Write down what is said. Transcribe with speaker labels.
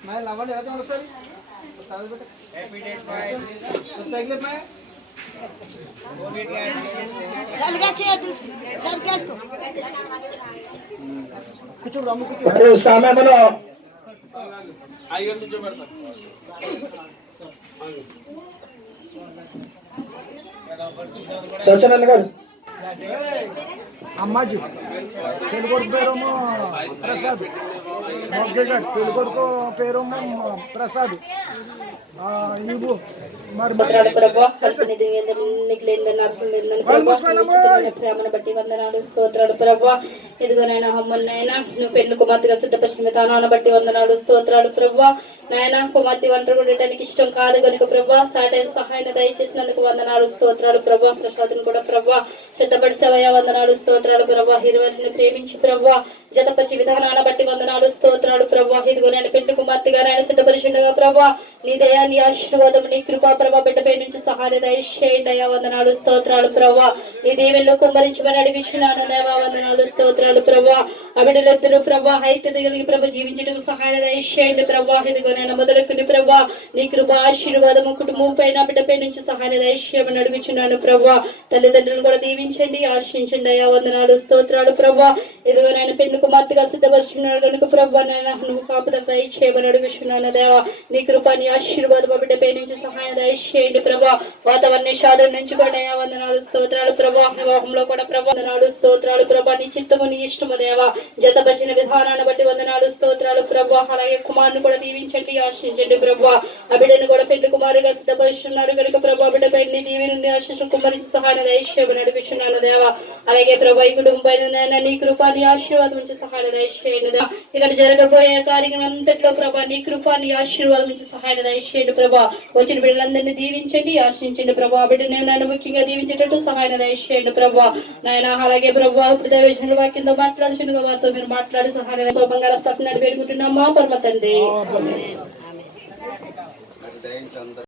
Speaker 1: Smile అవ్వండి ఎలా చూడండి ఒకసారి చదువు పెట్టు తగిలే స్మైల్ కూర్చోడు అమ్మ కూర్చో
Speaker 2: మరియు సమయంలో సత్యనారాయణ గారు
Speaker 1: అమ్మాజీ పెళ్లి కొడుకు పేరేమో ప్రసాద్ మొగ్గ గారు పెళ్ళి కొడుకు పేరేమో ప్రసాద్ ఇవ్వు. మరి
Speaker 3: బట్టి వందనాలు స్తోత్రాలు ప్రభా. ఇదిగోనైనా అమ్మనైనా నువ్వు పెళ్ళి కుమార్తెగా సిద్ధపరిచిన విధానాన్ని బట్టి వందనాలు స్తోత్రాలు ప్రభా నాయన కుమార్తె వంటలు ఉండటానికి ఇష్టం కాదు కనుక ప్రభా సాటైన సహాయాన్ని దయచేసినందుకు వందనాలు స్తోత్రాలు ప్రభా ప్రసాద్ని కూడా ప్రభా సిద్ధపడిసేవయ్యా వందనాలు స్తోత్రాలు ప్రభా ఇరువురిని ప్రేమించి ప్రభా జతపరిచి విధానాన్ని బట్టి వందనాలు స్తోత్రాలు ప్రభా ఇదిగో నేను పెళ్ళి కుమార్తెగా నాయన సిద్ధపరిచిండగా ప్రభా నీ దయా నీ ఆశీర్వాదం నీ కృపా ప్రభా బిడ్డపై నుంచి సహాయ దయచేయండి అయ్యా. వందనాలు స్తోత్రాలు ప్రభా నీ దీవెల్లో కుమ్మరించమని అడిగించున్నాను దేవా వందనాలు స్తోత్రాలు ప్రభా ఆ ప్రభా హైత కలిగి ప్రభ జీవించడానికి సహాయం దయచేయండి ప్రభా ఇదిగో నేను మొదలుకుని ప్రభా నీ కృప ఆశీర్వాదము కుటుంబం పైన బిడ్డపై నుంచి సహాయం దయచేయమని అడుగుచున్నాను ప్రభా తల్లిదండ్రులను కూడా దీవించండి ఆశించండి అయ్యా వందనాలు స్తోత్రాలు ప్రభా ఇదిగో నేను పెన్ను కుమార్తెగా సిద్ధపరుచున్నాడు కనుక ప్రభా నేను నువ్వు కాపుదల దయచేయమని అడుగుచున్నాను దేవా నీ కృప నీ ఆశీర్వాదం బిడ్డపై నుంచి సహాయం దయచేయండి ప్రభా వాతావరణ శాతం నుంచి కూడా అయ్యా వందనాలు స్తోత్రాలు ప్రభా వివాహంలో కూడా ప్రభా వందనాలు స్తోత్రాలు ప్రభా నీ చిత్తము నీ ఇష్టము దేవా జతపరిచిన విధానాన్ని బట్టి వందనాలు స్తోత్రాలు ప్రభు అలాగే కుమారుని కూడా దీవించండి ఆశించండి ప్రభు ఆ బిడ్డను కూడా పెళ్ళి కుమారుగా సిద్ధపరుస్తున్నారు. కనుక ప్రభు బిడ్డపై నీ దీవిని ఆశించు కుమారించి సహాయం దయచేయమని నడిపిస్తున్నాను దేవా. అలాగే ప్రభు ఈ కుటుంబం నీ కృపాన్ని ఆశీర్వాదం నుంచి సహాయం దయచేయండి ఇక్కడ జరగబోయే కార్యక్రమం అంతట్లో ప్రభా నీ కృపాన్ని ఆశీర్వాదం నుంచి సహాయం దయచేయండి ప్రభా వచ్చిన బిడ్డలందరినీ దీవించండి ఆశించండి ప్రభా బిడ్డ నేను నన్ను ముఖ్యంగా దీవించేటట్టు సహాయం దయచేయండి ప్రభా నాయన అలాగే ప్రభా ఇప్పుడు వాక్య వాక్యంతో మాట్లాడుచుండగా వారితో మీరు మాట్లాడి సహాయం బంగారు స్థాపన పెరుగుతున్నామా పరమ తండ్రి.